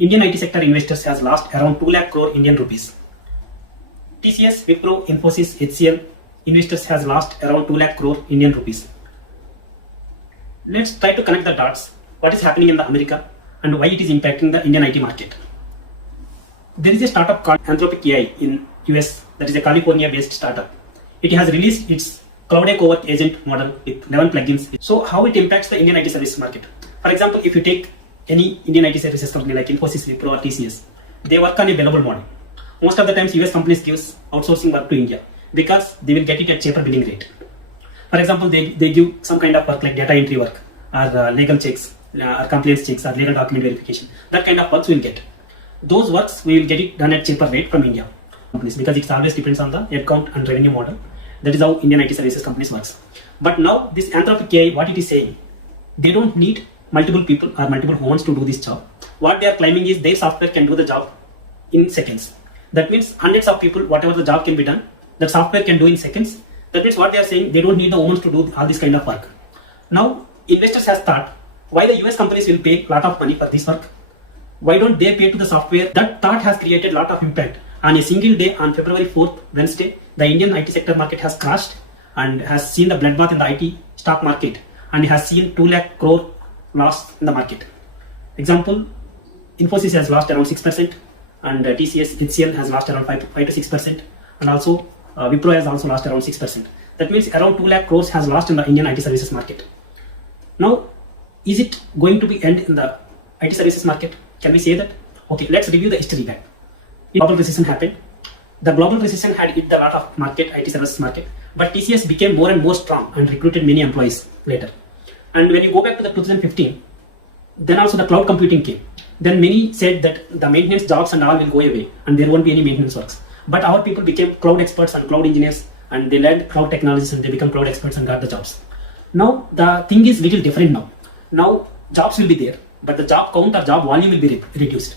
Indian IT sector investors has lost around 2 lakh crore Indian rupees. TCS, Wipro, Infosys, HCL investors has lost around 2 lakh crore Indian rupees. Let's try to connect the dots. What is happening in the America and why it is impacting the Indian IT market. There is a startup called Anthropic AI in US, that is a California-based startup. It has released its Cloud Covert Agent model with 11 plugins. So how it impacts the Indian IT service market? For example, if you take any Indian IT services company like Infosys, Wipro or TCS, they work on a billable model. Most of the times US companies gives outsourcing work to India because they will get it at cheaper billing rate. For example, they give some kind of work like data entry work or legal checks or compliance checks or legal document verification. That kind of works we will get. Those works we will get it done at cheaper rate from India companies because it always depends on the headcount and revenue model. That is how Indian IT services companies works. But now this Anthropic AI, what it is saying, they don't need multiple people or multiple humans to do this job. What they are claiming is their software can do the job in seconds. That means hundreds of people, whatever the job can be done, that software can do in seconds. That means what they are saying, they don't need the humans to do all this kind of work. Now investors has thought, why the US companies will pay a lot of money for this work? Why don't they pay to the software? That thought has created a lot of impact. On a single day, on February 4th, Wednesday, the Indian IT sector market has crashed and has seen the bloodbath in the IT stock market and has seen 2 lakh crore loss in the market. Example, Infosys has lost around 6% and TCS, HCL has lost around 5 to 6% and also Wipro has also lost around 6%. That means around 2 lakh crores has lost in the Indian IT services market. Now, is it going to be end in the IT services market? Can we say that? Okay, let's review the history back. Global recession happened. The global recession had hit a lot of market, IT services market, but TCS became more and more strong and recruited many employees later. And when you go back to the 2015, then also the cloud computing came. Then many said that the maintenance jobs and all will go away and there won't be any maintenance works. But our people became cloud experts and cloud engineers and they learned cloud technologies and they become cloud experts and got the jobs. Now the thing is little different now. Now jobs will be there, but the job count or job volume will be reduced.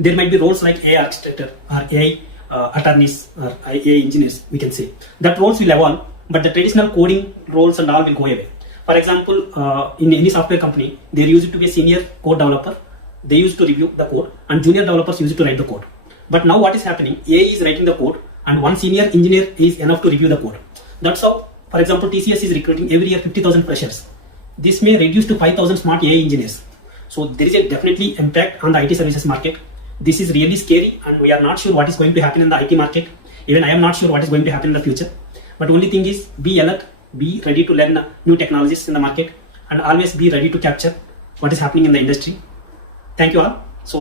There might be roles like AI architect or AI attorneys or AI engineers, we can say. That roles will evolve, but the traditional coding roles and all will go away. For example, in any software company, there used to be a senior code developer. They used to review the code and junior developers used to write the code. But now what is happening? AI is writing the code and one senior engineer is enough to review the code. That's how, for example, TCS is recruiting every year 50,000 freshers. This may reduce to 5,000 smart AI engineers. So there is a definitely impact on the IT services market. This is really scary and we are not sure what is going to happen in the IT market. Even I am not sure what is going to happen in the future. But only thing is be alert, be ready to learn new technologies in the market and always be ready to capture what is happening in the industry. Thank you all.